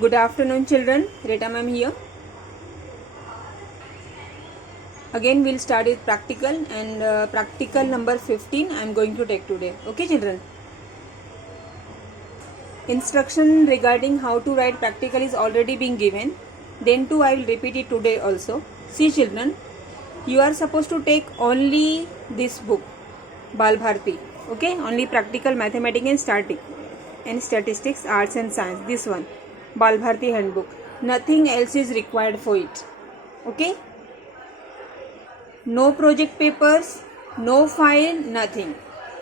Good afternoon, children. Rita ma'am here. Again, we'll start with practical and practical number 15 I am going to take today. Okay, children. Instruction regarding how to write practical is already being given. Then too I will repeat it today also. See, children, you are supposed to take only this book, Bal Bharti. Okay, only practical mathematics and statistics, arts and science. This one, Bal Bharti handbook. Nothing else is required for it. Okay. No project papers, no file, nothing.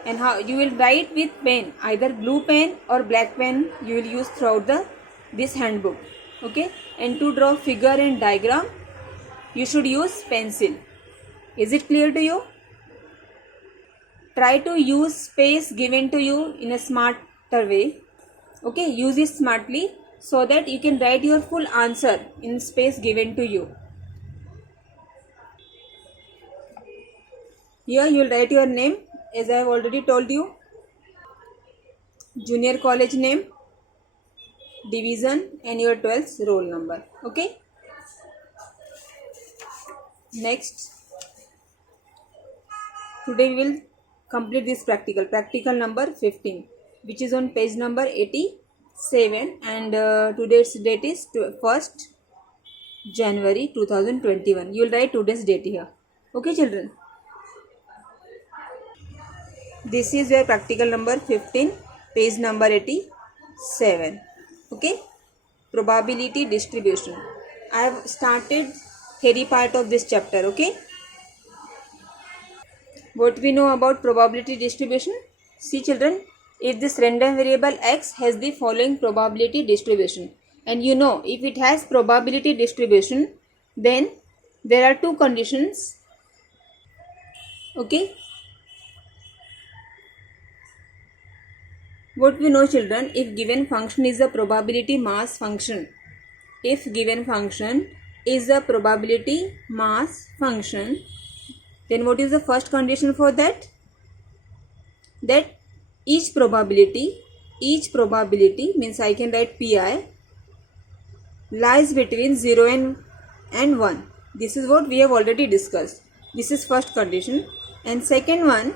And how you will write with pen, either blue pen or black pen you will use throughout this handbook. Okay. And to draw figure and diagram, you should use pencil. Is it clear to you? Try to use space given to you in a smarter way. Okay, use it smartly so that you can write your full answer in space given to you. Here you will write your name as I have already told you. Junior college name, division and your 12th roll number. Okay. Next. Today we will complete this practical number 15, which is on page number 87, and today's date is 1st January 2021. You will write today's date here. Okay, children. This is your practical number 15, page number 87. Okay. Probability distribution. I have started theory part of this chapter. Okay. What we know about probability distribution? See, children, if this random variable x has the following probability distribution, and you know if it has probability distribution, then there are two conditions. Okay. What we know, children, if given function is a probability mass function, if given function is a probability mass function, then what is the first condition for that? That each probability means I can write pi, lies between 0 and 1. This is what we have already discussed. This is first condition. And second one,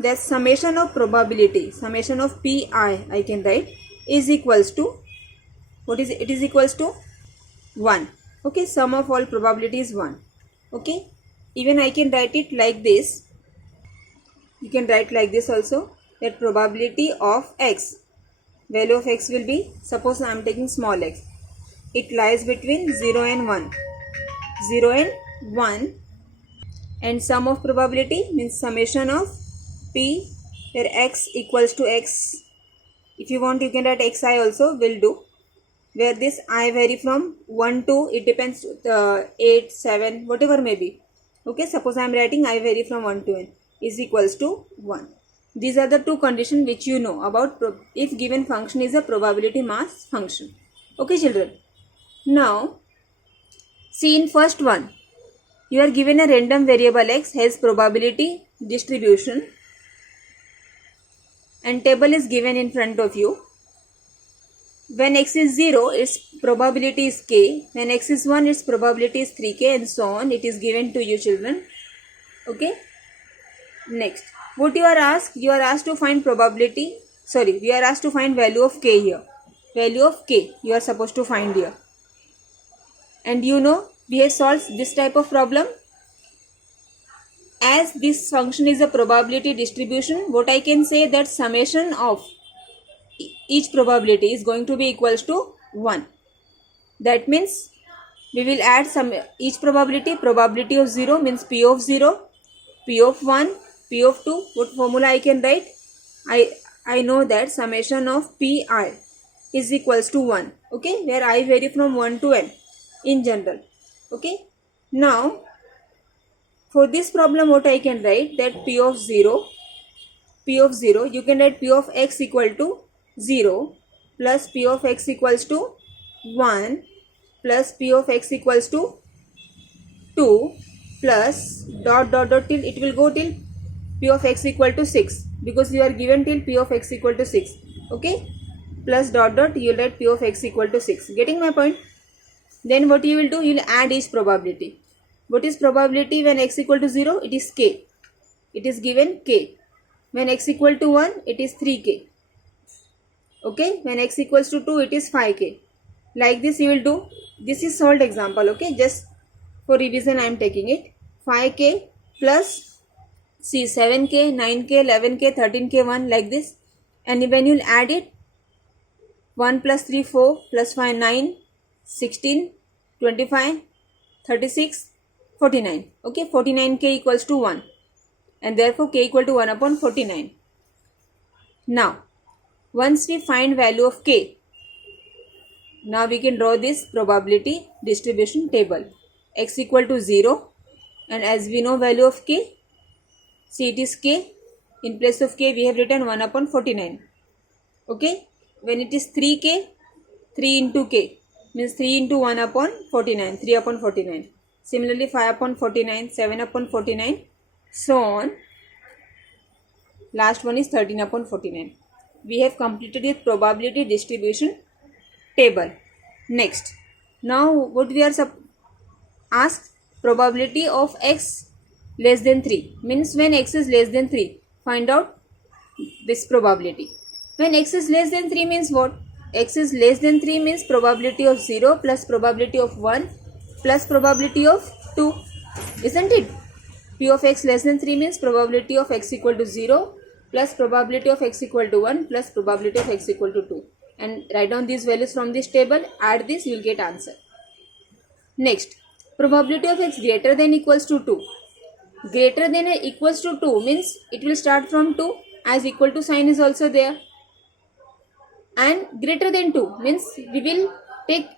that summation of probability, summation of pi I can write is equals to, what is it? It is equals to 1. Okay, sum of all probability is 1. Okay, even I can write it like this. You can write like this also, that probability of x, value of x will be, suppose I am taking small x, it lies between 0 and 1, 0 and 1, and sum of probability means summation of p, where x equals to x. If you want, you can write xi also, will do, where this I vary from 1 to, it depends, 8, 7, whatever may be. Okay, suppose I am writing I vary from 1 to n is equals to 1. These are the two conditions which you know about if given function is a probability mass function. Okay, children. Now, see, in first one, you are given a random variable x has probability distribution, and table is given in front of you. When x is 0, its probability is k. When x is 1, its probability is 3k, and so on. It is given to you, children. Okay. Next, what you are asked? You are asked to find probability. Sorry, we are asked to find value of k here. Value of k you are supposed to find here. And you know, we have solved this type of problem. As this function is a probability distribution, what I can say that summation of each probability is going to be equals to 1. That means we will add each probability of 0 means p of 0, p of 1, p of 2. What formula I can write? I know that summation of pi is equals to 1. Okay, where I vary from 1 to n in general. Okay, now for this problem what I can write, that p of 0, you can write p of x equal to 0 plus p of x equals to 1 plus p of x equals to 2 plus dot till it will go till p of x equal to 6, because you are given till p of x equal to 6. Okay, plus dot dot, you will write P of x equal to 6. Getting my point? Then what you will do, you will add each probability. What is probability when x equal to 0? It is k. It is given k. When x equal to 1, it is 3k. Okay, when x equals to 2, it is 5k. Like this you will do. This is solved example. Okay, just for revision I am taking it. 5k plus see 7k, 9k, 11k, 13k, 1 like this. And when you will add it, 1 plus 3, 4 plus 5, 9, 16, 25, 36, 49. Okay, 49k equals to 1. And therefore k equal to 1 upon 49. Now, once we find value of k, now we can draw this probability distribution table. X equal to 0, and as we know value of k, see it is k, in place of k we have written 1 upon 49. Okay, when it is 3k, 3 into k means 3 into 1 upon 49, 3 upon 49. Similarly 5 upon 49, 7 upon 49, so on. Last one is 13 upon 49. We have completed with probability distribution table. Next, now what we are asked, probability of x less than 3 means when x is less than 3, find out this probability. When x is less than 3 means what? X is less than 3 means probability of 0 plus probability of 1 plus probability of 2, isn't it? P of x less than 3 means probability of x equal to 0 plus probability of x equal to 1 plus probability of x equal to 2. And write down these values from this table, add this, you will get answer. Next, probability of x greater than equals to 2. Greater than or equals to 2 means it will start from 2, as equal to sign is also there. And greater than 2 means we will take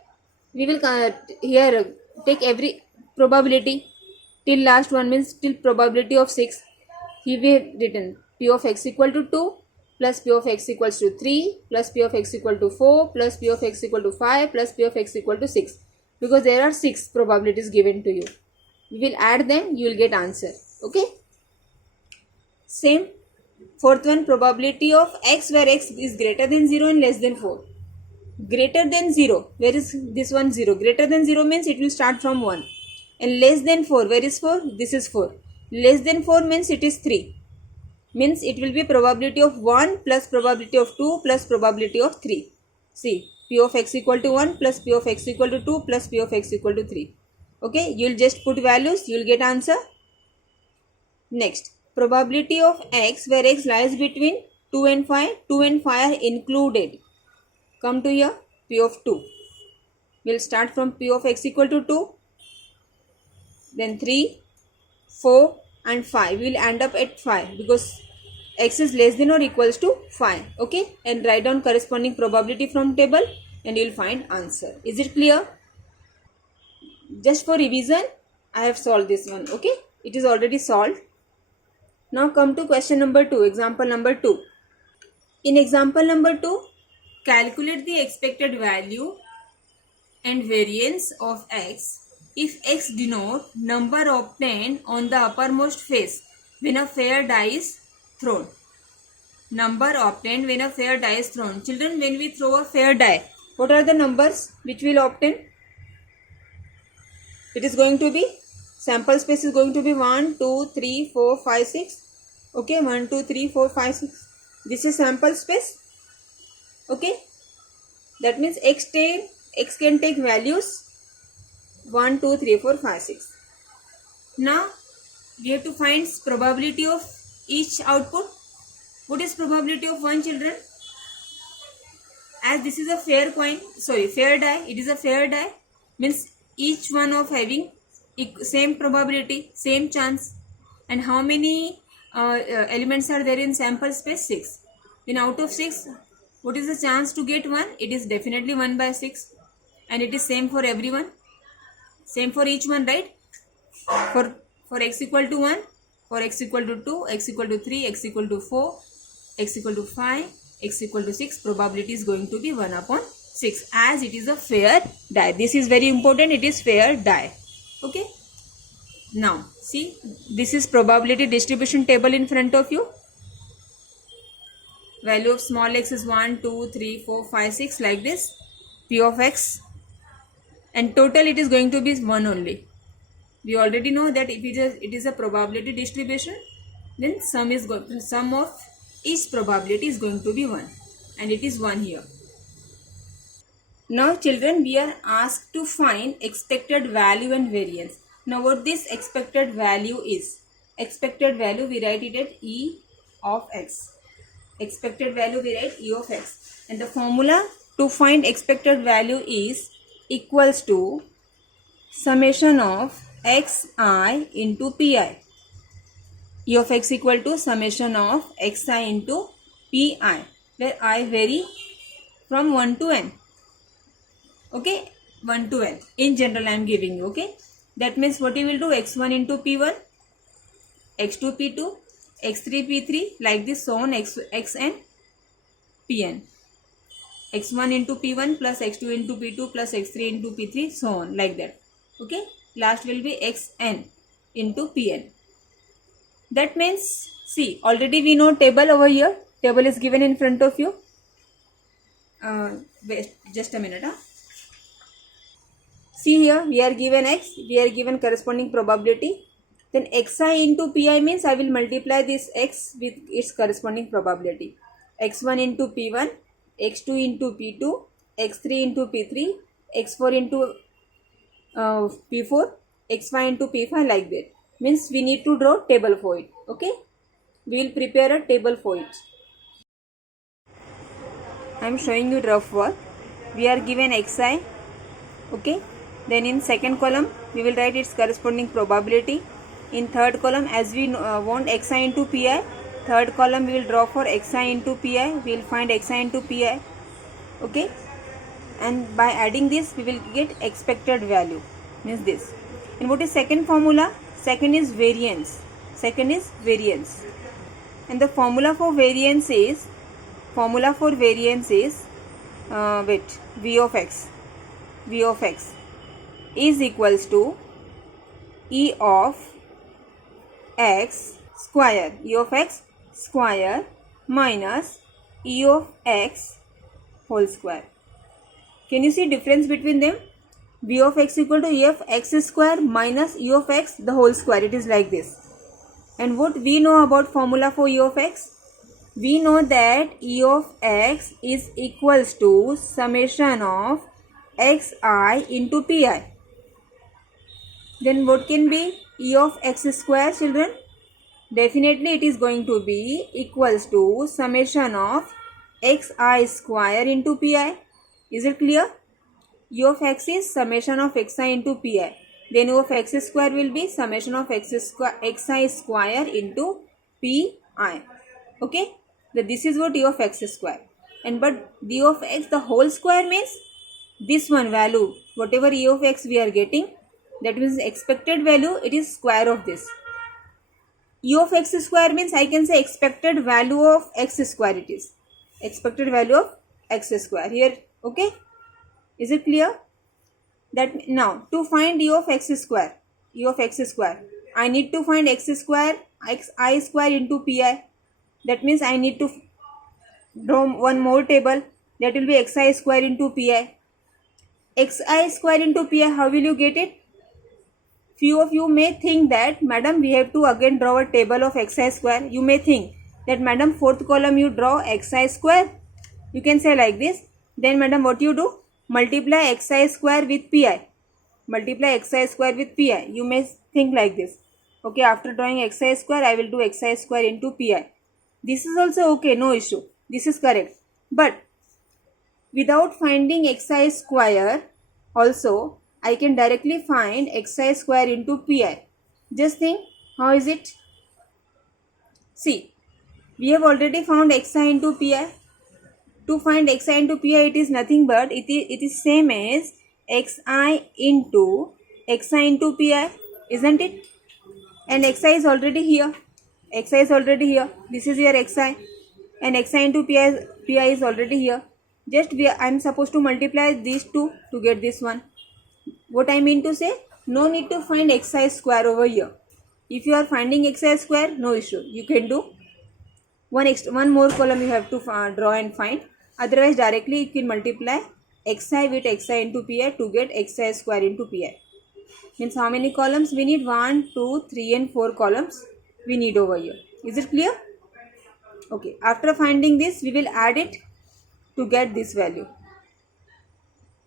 every probability till last one, means till probability of 6. Here we have written P of x equal to 2 plus P of x equals to 3 plus P of x equal to 4 plus P of x equal to 5 plus P of x equal to 6, because there are 6 probabilities given to you. We will add them, you will get answer. Okay, same fourth one, probability of x where x is greater than 0 and less than 4. Greater than 0, where is this one? 0. Greater than 0 means it will start from 1. And less than 4, where is 4? This is 4. Less than 4 means it is 3. Means it will be probability of 1 plus probability of 2 plus probability of 3. See, P of x equal to 1 plus P of x equal to 2 plus P of x equal to 3. Okay, you will just put values, you will get answer. Next, probability of x where x lies between 2 and 5. 2 and 5 are included. Come to here, P of 2. We will start from P of x equal to 2. Then 3, 4 and 5. We will end up at 5 because x is less than or equals to 5. Okay, and write down corresponding probability from table and you will find answer. Is it clear? Just for revision, I have solved this one. Okay, it is already solved. Now come to question number 2, example number 2. In example number 2, calculate the expected value and variance of x if x denote number obtained on the uppermost face when a fair die is thrown. Number obtained when a fair die is thrown. Children, when we throw a fair die, what are the numbers which we will obtain? It is going to be, sample space is going to be 1, 2, 3, 4, 5, 6. Okay, 1, 2, 3, 4, 5, 6. This is sample space. Okay, that means x can take values 1, 2, 3, 4, 5, 6. Now we have to find probability of each output. What is probability of one, children? As this is a fair die, it is a fair die, means each one of having same probability, same chance. And how many elements are there in sample space? 6. Then out of 6, what is the chance to get 1? It is definitely 1 by 6. And it is same for everyone. Same for each one, right? For x equal to 1, for x equal to 2, x equal to 3, x equal to 4, x equal to 5, x equal to 6, probability is going to be 1 upon 6 as it is a fair die. This is very important, it is fair die. Okay. Now, see, this is probability distribution table in front of you. value of small x is 1, 2, 3, 4, 5, 6 like this, p of x, and total it is going to be 1 only. We already know that if it is a probability distribution, then sum of each probability is going to be 1, and it is 1 here. Now children, we are asked to find expected value and variance. Now what this expected value is? Expected value, we write it at E of x. Expected value, we write E of x. And the formula to find expected value is equals to summation of xi into pi. E of x equal to summation of xi into pi, where I vary from 1 to n. Okay, 1 to n. In general, I am giving you. Okay, that means what you will do, x1 into p1, x2 p2, x3 p3, like this, so on, xn pn. x1 into p1 plus x2 into p2 plus x3 into p3, so on, like that. Okay, last will be xn into pn. That means, see, already we know table over here. Table is given in front of you. Wait, just a minute. See here, we are given x, we are given corresponding probability. Then xi into pi means I will multiply this x with its corresponding probability. x1 into p1, x2 into p2, x3 into p3, x4 into p4, xy into p5, like that. Means we need to draw table for it. Okay, we will prepare a table for it. I am showing you rough work. We are given xi. Okay, then in second column we will write its corresponding probability. In third column, as we want xi into pi, third column we will draw for xi into pi. We will find xi into pi. Okay, and by adding this we will get expected value, means this. And what is second formula? Second is variance. Second is variance. And the formula for variance is v of x. V of x is equals to E of x square. E of x square minus E of x whole square. Can you see difference between them? V of x equal to E of x square minus E of x the whole square. It is like this. And what we know about formula for E of x? We know that E of x is equals to summation of xi into pi. Then what can be E of x square, children? Definitely it is going to be equals to summation of xi square into pi. Is it clear? E of x is summation of xi into pi. Then E of x square will be summation of xi square into pi. Okay? This is what E of x square. And but E of x the whole square means this one value, whatever E of x we are getting, that means expected value, it is square of this. E of x square means I can say expected value of x square it is. Expected value of x square here. Okay? Is it clear? That now to find E of x square, I need to find x square, xi square into pi. That means I need to draw one more table, that will be xi square into pi. Xi square into pi, how will you get it? Few of you may think that, madam, we have to again draw a table of xi square. You may think that, madam, fourth column you draw xi square. You can say like this. Then, madam, what you do? Multiply xi square with pi. Multiply xi square with pi. You may think like this. Okay, after drawing xi square, I will do xi square into pi. This is also okay, no issue. This is correct. But without finding xi square, also I can directly find xi square into pi. Just think, how is it? See, we have already found xi into pi. To find xi into pi, it is nothing but it is same as xi into pi, isn't it? And xi is already here. Xi is already here. This is your xi. And xi into pi is already here. Just I am supposed to multiply these two to get this one. What I mean to say, no need to find xi square over here. If you are finding xi square, no issue. You can do one more column you have to draw and find. Otherwise directly you can multiply xi with xi into pi to get xi square into pi. Means how many columns we need? 1, 2, 3 and 4 columns we need over here. Is it clear? Okay, after finding this we will add it to get this value,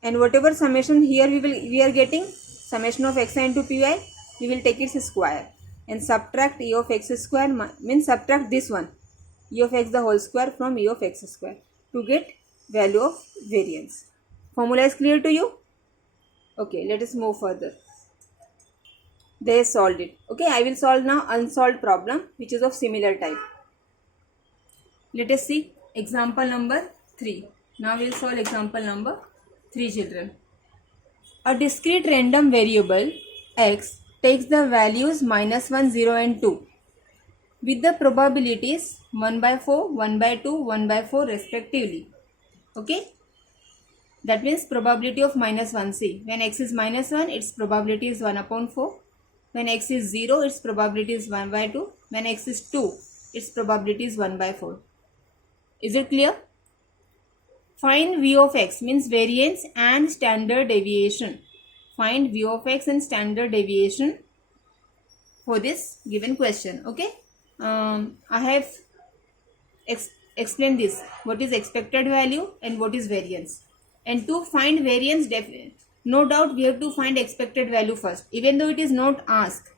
and whatever summation here we are getting summation of xi into pi, we will take its square and subtract e of x square, means subtract this one e of x the whole square from e of x square to get value of variance. Formula is clear to you? Okay, let us move further. They solved it. Okay, I will solve now unsolved problem which is of similar type. Let us see example number 3. Now we will solve example number 3, children. A discrete random variable x takes the values -1, 0 and 2 with the probabilities 1/4, 1/2, 1/4 respectively. Okay, that means probability of -1. See, when x is -1, its probability is 1/4. When x is 0, its probability is 1/2. When x is 2, its probability is 1/4. Is it clear? Find v of x, means variance and standard deviation. Find v of x and standard deviation for this given question. Okay, I have explained this, what is expected value and what is variance. And to find variance, no doubt we have to find expected value first. Even though it is not asked,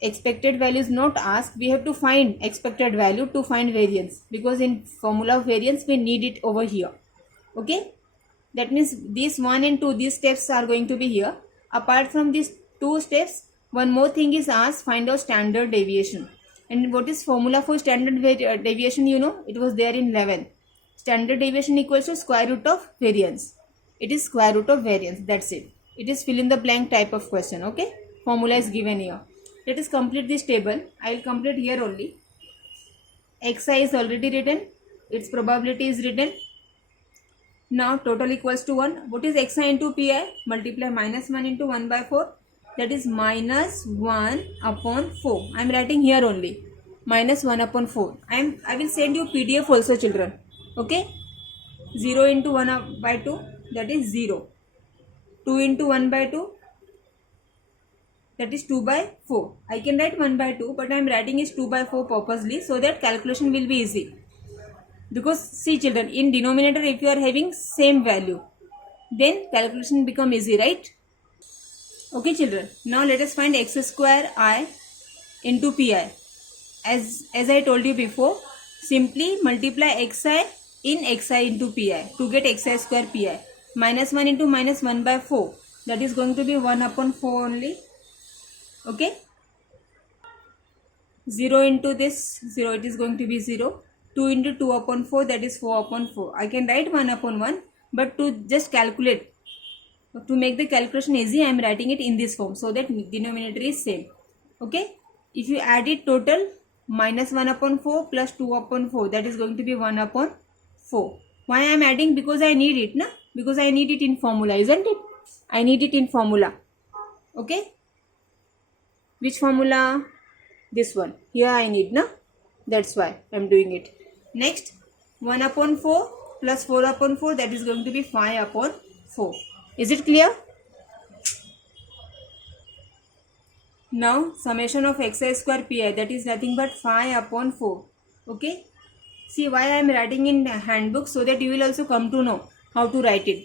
expected value is not asked, we have to find expected value to find variance, because in formula of variance we need it over here. Okay, that means these 1 and 2, these steps are going to be here. Apart from these 2 steps, one more thing is asked, find out standard deviation. And what is formula for standard deviation? You know, it was there in 11. Standard deviation equals to square root of variance. It is square root of variance, that's it. It is fill in the blank type of question. Okay, formula is given here. Let us complete this table. I will complete here only. xi is already written, its probability is written. Now total equals to 1. What is xi into pi? Multiply -1 into 1/4, that is -1/4. I am writing here only -1/4. I will send you PDF also, children. Okay, 0 into 1/2, that is 0. 2 into 1/2, that is 2/4. I can write 1/2, but I am writing is 2/4 purposely, so that calculation will be easy. Because see children, in denominator if you are having same value, then calculation become easy, right? Okay children, now let us find x square I into pi. As I told you before, simply multiply xi in xi into pi to get xi square pi. -1 into -1/4, that is going to be 1/4 only. Okay, 0 into this 0, it is going to be 0. 2 into 2/4, that is 4/4. I can write 1/1, but to just calculate, to make the calculation easy, I am writing it in this form so that denominator is same. Okay, if you add it total, -1/4 plus 2/4, that is going to be 1/4. Why I am adding? Because I need it, na? Because I need it in formula, isn't it? I need it in formula. Okay, which formula? This one. Here I need, na? That's why I am doing it. Next, 1/4 plus 4/4, that is going to be 5/4. Is it clear? Now summation of xi square pi, that is nothing but 5/4. Okay, see why I am writing in the handbook, so that you will also come to know how to write it.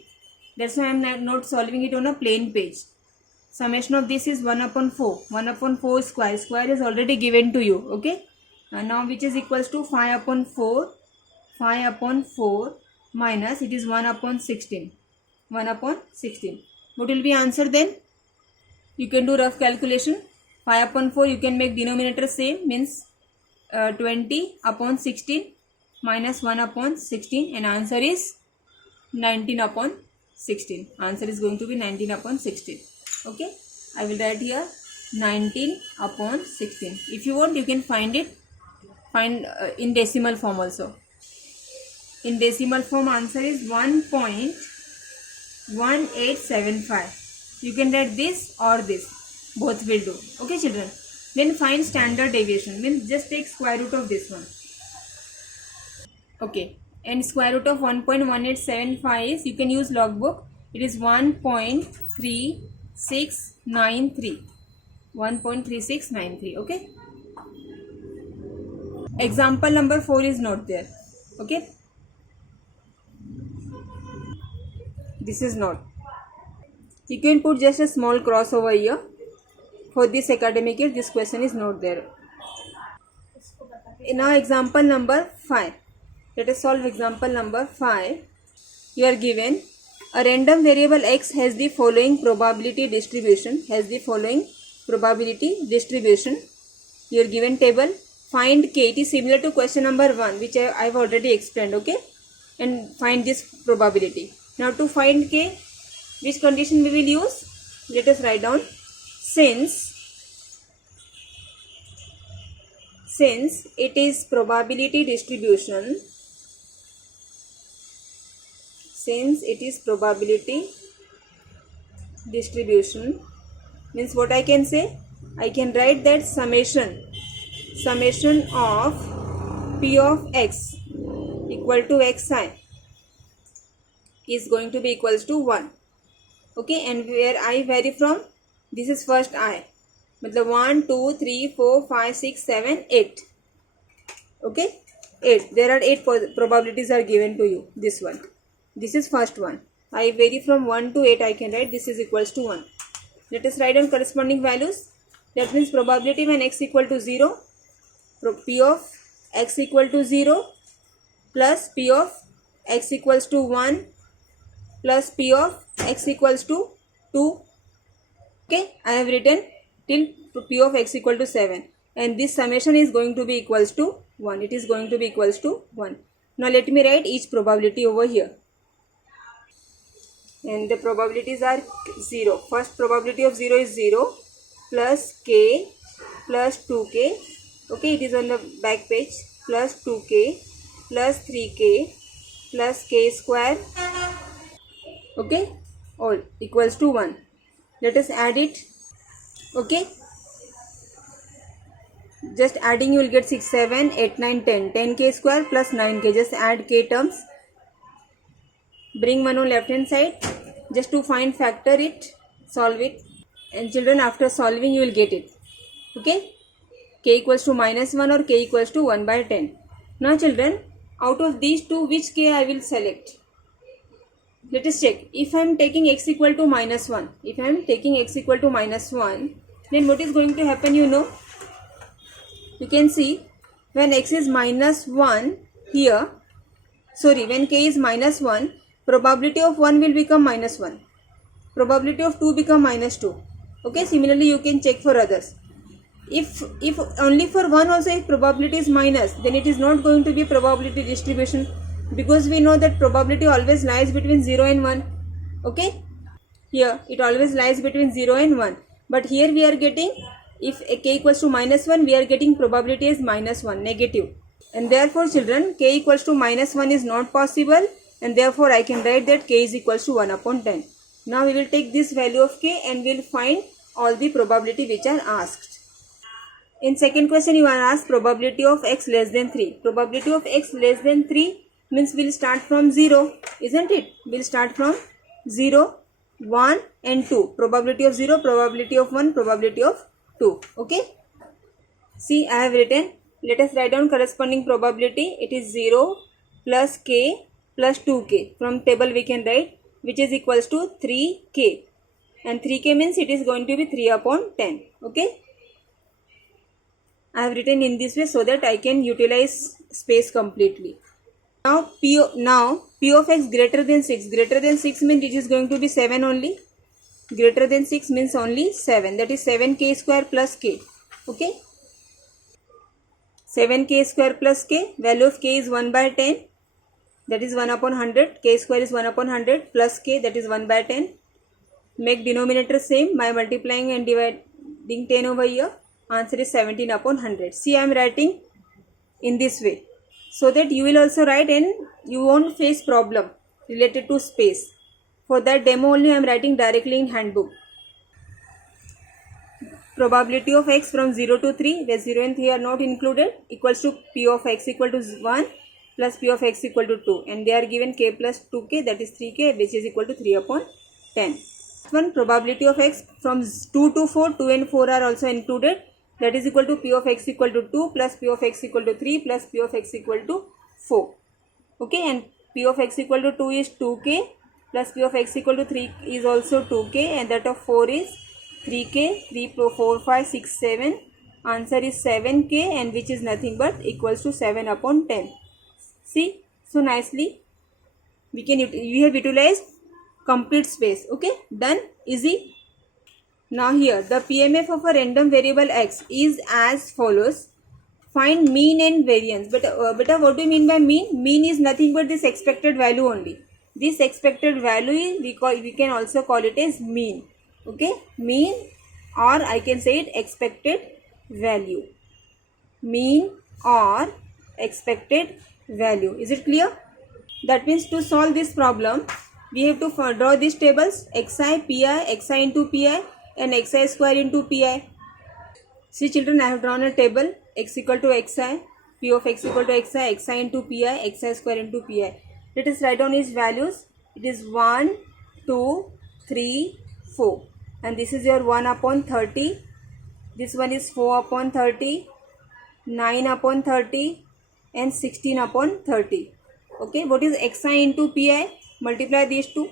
That's why I am not solving it on a plain page. Summation of this is 1/4. 1/4 square is already given to you. Okay, now which is equals to 5/4. 5/4 minus, it is 1/16. 1/16. What will be answer then? You can do rough calculation. 5/4 you can make denominator same, means 20/16 minus 1/16, and answer is 19/16. Answer is going to be 19/16. Okay, I will write here 19/16. If you want, you can find it, in decimal form also. In decimal form, answer is 1.1875. You can write this or this, both will do. Okay children, Then find standard deviation, means just take square root of this one. Okay, and square root of 1.1875 is, you can use logbook, it is 1.3693. 1.3693. Okay, example number 4 is not there. Okay, this is not. You can put just a small cross over here. For this academic year, this question is not there. Now example number 5. Let us solve example number 5. You are given a random variable x has the following probability distribution. You are given table. Find k. It is similar to question number 1, which I have already explained. Okay, and find this probability. Now to find k, which condition we will use? Let us write down. Since it is probability distribution, means what I can say? I can write that summation of p of x equal to xi is going to be equals to 1. Okay, and where I vary from? This is first I. मतलब 1, 2, 3, 4, 5, 6, 7, 8. Okay, 8. There are 8 probabilities are given to you. This one. This is first one. I vary from 1 to 8. I can write this is equals to 1. Let us write down corresponding values. That means probability when x equal to 0, p of x equal to 0 plus p of x equals to 1 plus p of x equals to 2. Okay, I have written till p of x equal to 7, and this summation is going to be equals to 1. It is going to be equals to 1. Now let me write each probability over here. And the probabilities are 0. First probability of 0 is 0 plus k plus 2k. Okay, it is on the back page. Plus 2k plus 3k plus k square. Okay, all equals to 1. Let us add it. Okay, just adding you will get 6, 7, 8, 9, 10. 10k square plus 9k. Just add k terms. Bring one on left hand side. Just to find factor it, solve it. And children, after solving you will get it. Okay, k equals to minus 1 or k equals to 1 by 10. Now children, out of these two, which k I will select? Let us check. If I am taking x equal to minus 1, then what is going to happen, you know? You can see when x is minus 1 here, when k is minus 1, probability of 1 will become minus 1. Probability of 2 become minus 2. Okay, similarly you can check for others. If only for 1 also if probability is minus, then it is not going to be probability distribution, because we know that probability always lies between 0 and 1. Okay, here it always lies between 0 and 1, but here we are getting, if k equals to minus 1, we are getting probability as minus 1, negative, and therefore children, k equals to minus 1 is not possible, and therefore I can write that k is equals to 1 upon 10. Now we will take this value of k and we will find all the probability which are asked. In second question you are asked probability of x less than 3. Probability of x less than 3 means we will start from 0, isn't it? We will start from 0, 1 and 2. Probability of 0, probability of 1, probability of 2. Okay. See, I have written. Let us write down corresponding probability. It is 0 plus k plus 2k. From table we can write, which is equals to 3k. And 3k means it is going to be 3 upon 10. Okay. I have written in this way so that I can utilize space completely. Now p of x greater than 6. Greater than 6 means it is going to be 7 only. Greater than 6 means only 7. That is 7k square plus k. Okay. 7k square plus k. Value of k is 1 by 10. That is 1 upon 100. K square is 1 upon 100 plus k, that is 1 by 10. Make denominator same by multiplying and dividing 10 over here. Answer is 17 upon 100. See, I am writing in this way so that you will also write and you won't face problem related to space. For that demo only I am writing directly in handbook. probability of x from 0 to 3, where 0 and 3 are not included, equals to p of x equal to 1 plus p of x equal to 2, and they are given k plus 2k, that is 3k, which is equal to 3 upon 10. One, probability of x from 2 to 4, 2 and 4 are also included, that is equal to p of x equal to 2 plus p of x equal to 3 plus p of x equal to 4. Okay, and p of x equal to 2 is 2k plus p of x equal to 3 is also 2k, and that of 4 is 3k. 3, 4, 5, 6, 7. Answer is 7k, and which is nothing but equals to 7 upon 10. See, so nicely we have utilized complete space. Okay, done, easy. Now here the PMF of a random variable x is as follows. Find mean and variance. But what do you mean by mean? Mean is nothing but this expected value only. This expected value is we can also call it as mean. Okay, mean, or I can say it expected value. Mean or expected value. Is it clear? That means to solve this problem, we have to draw these tables: xi, pi, xi into pi, and xi square into pi. See children, I have drawn a table: x equal to xi, p of x equal to xi, xi into pi, xi square into pi. Let us write down its values. It is 1, 2, 3, 4, and this is your 1 upon 30. This one is 4 upon 30, 9 upon 30, and 16 upon 30. Okay, what is xi into pi? Multiply these two.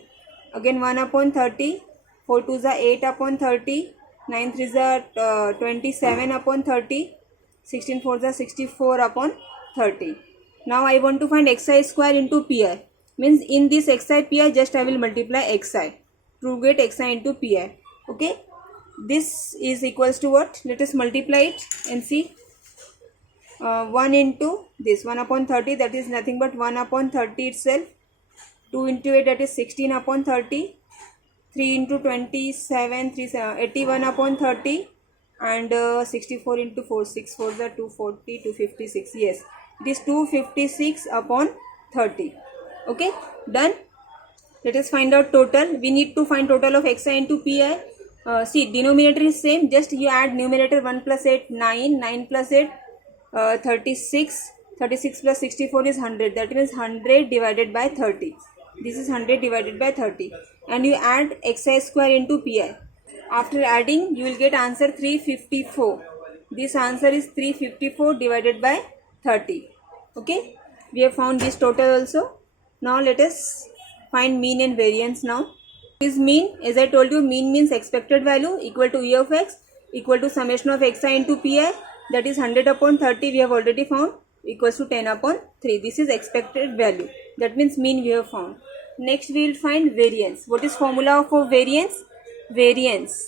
Again 1 upon 30, 4 2s are 8 upon 30, 9 3s are 27 upon 30, 16 4s are 64 upon 30. Now I want to find xi square into pi. Means in this xi pi, just I will multiply xi to get xi into pi. Okay, this is equals to what? Let us multiply it and see. 1 into this 1 upon 30, that is nothing but 1 upon 30 itself. 2 into 8, that is 16 upon 30. 3 into 27, 81 upon 30, and 64 into 4, 6 4 is 240, 256. Yes, it is 256 upon 30. Okay, done. Let us find out total. We need to find total of xi into pi. See, denominator is same, just you add numerator. 1 plus 8, 9, 9 plus 8, 36, 36 plus 64 is 100. That means 100 divided by 30. This is 100 divided by 30, and you add xi square into pi. After adding, you will get answer 354. This answer is 354 divided by 30. Okay, we have found this total also. Now let us find mean and variance. Now is mean, as I told you, mean means expected value equal to e of x equal to summation of xi into pi, that is 100 upon 30 we have already found, equals to 10 upon 3. This is expected value. That means mean we have found. Next we will find variance. What is formula for variance? Variance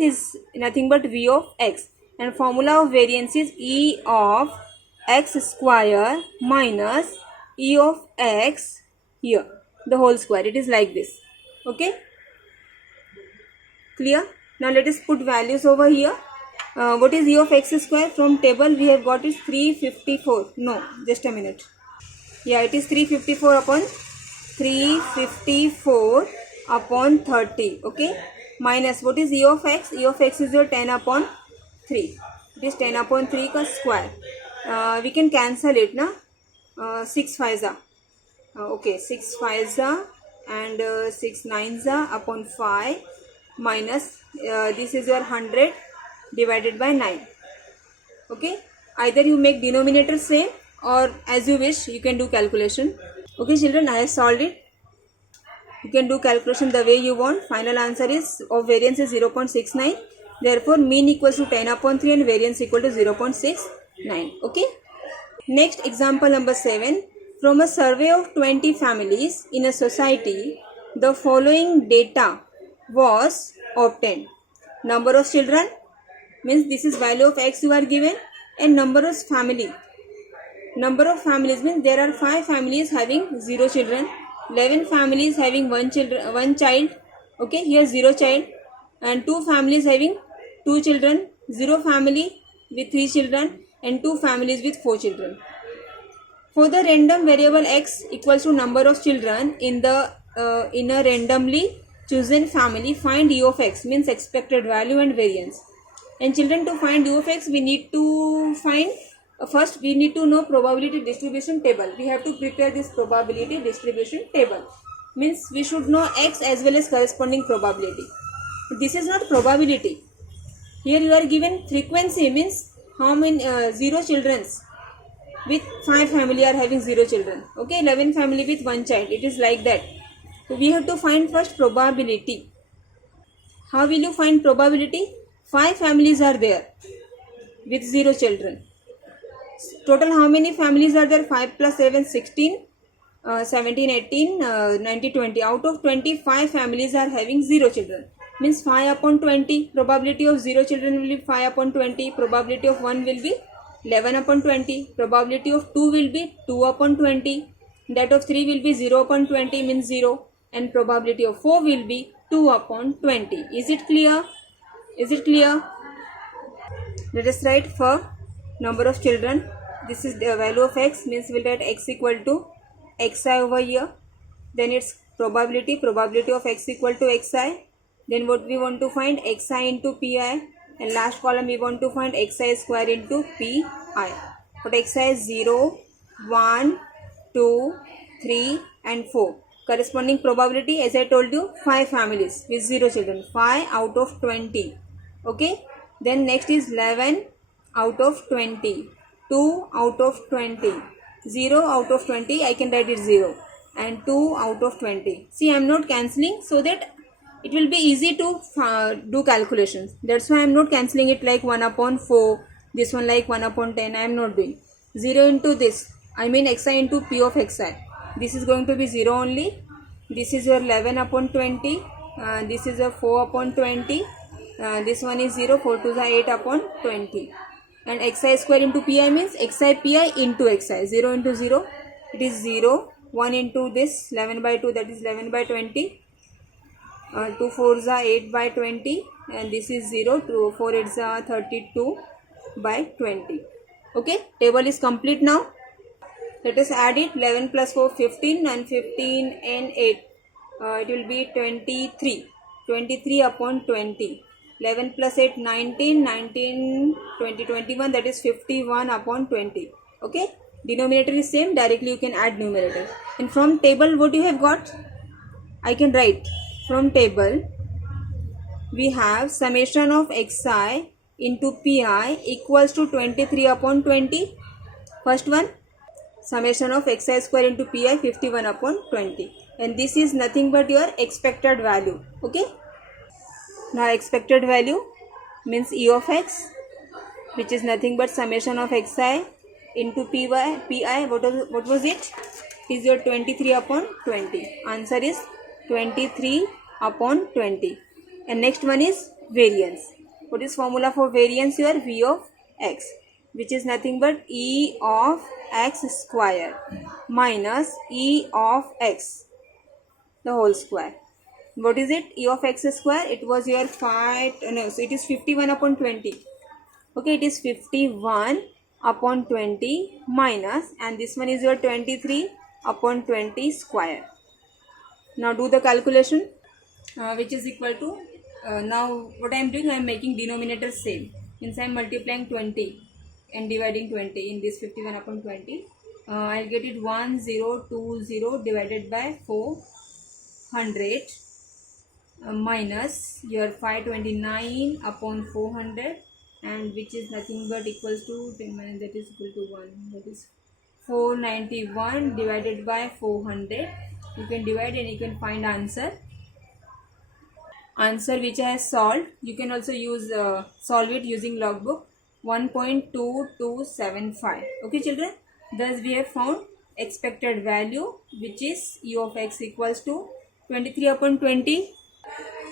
is nothing but v of x, and formula of variance is e of x square minus e of x here, the whole square. It is like this. Okay, clear? Now let us put values over here. What is e of x square? From table we have got is 354. No, just a minute. Yeah, it is 354 upon 30. Okay, minus what is e of x? E of x is your 10 upon 3. It is 10 upon 3 ka square. We can cancel it, na? 6 5s are. Okay, 6 5s are and 6 9s are upon 5 minus this is your 100 divided by 9. Okay, either you make denominator same, or as you wish you can do calculation. Okay children, I have solved it. You can do calculation the way you want. Final answer is of variance is 0.69. Therefore mean equals to 10 upon 3 and variance equal to 0.69. Okay, next example number 7. From a survey of 20 families in a society, the following data was obtained. Number of children, means this is value of x you are given, and number of family. Number of families means there are 5 families having 0 children, 11 families having 1 child. Okay, here 0 child, and 2 families having 2 children, 0 family with 3 children, and 2 families with 4 children. For the random variable x equals to number of children in a randomly chosen family, find U of x, means expected value and variance. And children, to find U of x, we need to find, first we need to know probability distribution table. We have to prepare this probability distribution table. Means we should know x as well as corresponding probability. This is not probability. Here you are given frequency, means how many 0 children with 5 family are having 0 children. Okay, 11 family with 1 child. It is like that. So we have to find first probability. How will you find probability? 5 families are there with 0 children. Total how many families are there? 5 plus 7, 16, 17, 18, 19, 20. Out of 25 families are having 0 children. Means 5 upon 20. Probability of 0 children will be 5 upon 20. Probability of 1 will be 11 upon 20. Probability of 2 will be 2 upon 20. That of 3 will be 0 upon 20, means 0. And probability of 4 will be 2 upon 20. Is it clear? Is it clear? Let us write for number of children. This is the value of x, means we'll write x equal to xi over here. Then its probability of x equal to xi. Then what we want to find? Xi into pi. And last column we want to find xi square into pi. But xi is 0, 1, 2, 3 and 4. Corresponding probability, as I told you, 5 families with 0 children. 5 out of 20. Okay. Then next is 11 out of 20. 2 out of 20. 0 out of 20, I can write it 0. And 2 out of 20. See, I am not cancelling so that it will be easy to do calculations. That's why I am not cancelling it like 1 upon 4. This one like 1 upon 10. I am not doing. 0 into this. I mean xi into p of xi. This is going to be 0 only. This is your 11 upon 20. This is a 4 upon 20. This one is 0. 4 to the 8 upon 20. And xi square into pi means xi pi into xi. 0 into 0. It is 0. 1 into this 11 by 2, that is 11 by 20. 2 4s are 8 by 20. And this is 0. 2 4 8s are 32 by 20. Okay. Table is complete now. Let us add it. 11 plus 4, 15, and 15 and 8. It will be 23. 23 upon 20. 11 plus 8, 19, 19, 20, 21, that is 51 upon 20. Okay. Denominator is same. Directly you can add numerator. And from table what you have got? I can write. From table we have summation of xi into pi equals to 23 upon 20. First one. Summation of xi square into pi 51 upon 20. And this is nothing but your expected value. Okay. Now expected value means e of x, which is nothing but summation of xi into pi. What was it? It is your 23 upon 20. Answer is 23 upon 20. And next one is variance. What is formula for variance? Your v of x, which is nothing but e of x square minus e of x, the whole square. What is it? E of x square. It was your 5. No, so it is 51 upon 20. Okay, it is 51 upon 20 minus, and this one is your 23 upon 20 square. Now do the calculation, which is equal to, now what I am doing, I am making denominator same. Means I am multiplying 20 and dividing 20 in this 51 upon 20. I'll get it 1020 divided by 400 minus your 529 upon 400, and which is nothing but equals to 10 minus, that is equal to 1, that is 491 divided by 400. You can divide and you can find answer which I have solved. You can also use solve it using logbook. 1.2275. Okay children, thus we have found expected value, which is e of x equals to 23 upon 20.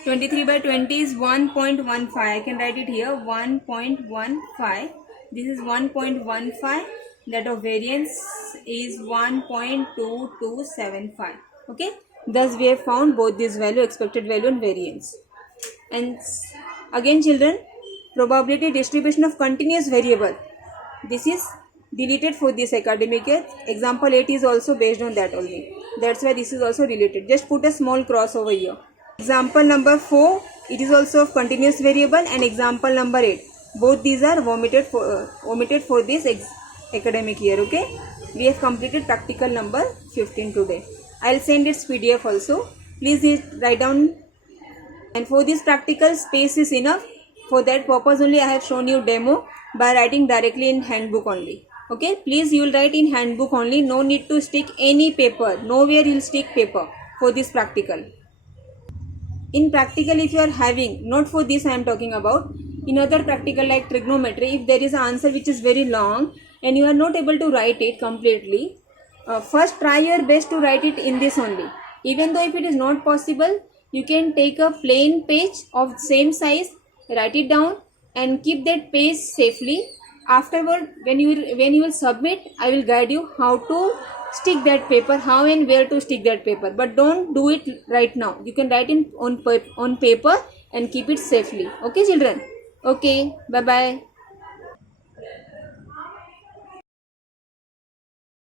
23 by 20 is 1.15. I can write it here, 1.15. This is 1.15. That of variance is 1.2275. Okay, thus we have found both this value, expected value and variance. And again children, probability distribution of continuous variable. This is deleted for this academic year. Example 8 is also based on that only. That's why this is also deleted. Just put a small cross over here. Example number 4, it is also of continuous variable, and example number 8. Both these are omitted for this academic year. Okay, we have completed practical number 15 today. I'll send its PDF also. Please write down. And for this practical, space is enough. For that purpose only I have shown you demo by writing directly in handbook only. Okay, please you will write in handbook only. No need to stick any paper. Nowhere you will stick paper for this practical. In practical, if you are having, not for this I am talking about, in other practical like trigonometry, if there is an answer which is very long and you are not able to write it completely, first try your best to write it in this only. Even though if it is not possible, you can take a plain page of same size, write it down and keep that page safely. Afterward, when you will submit, I will guide you how to stick that paper, how and where to stick that paper, but don't do it right now. You can write on paper and keep it safely. Okay children? Okay, bye bye.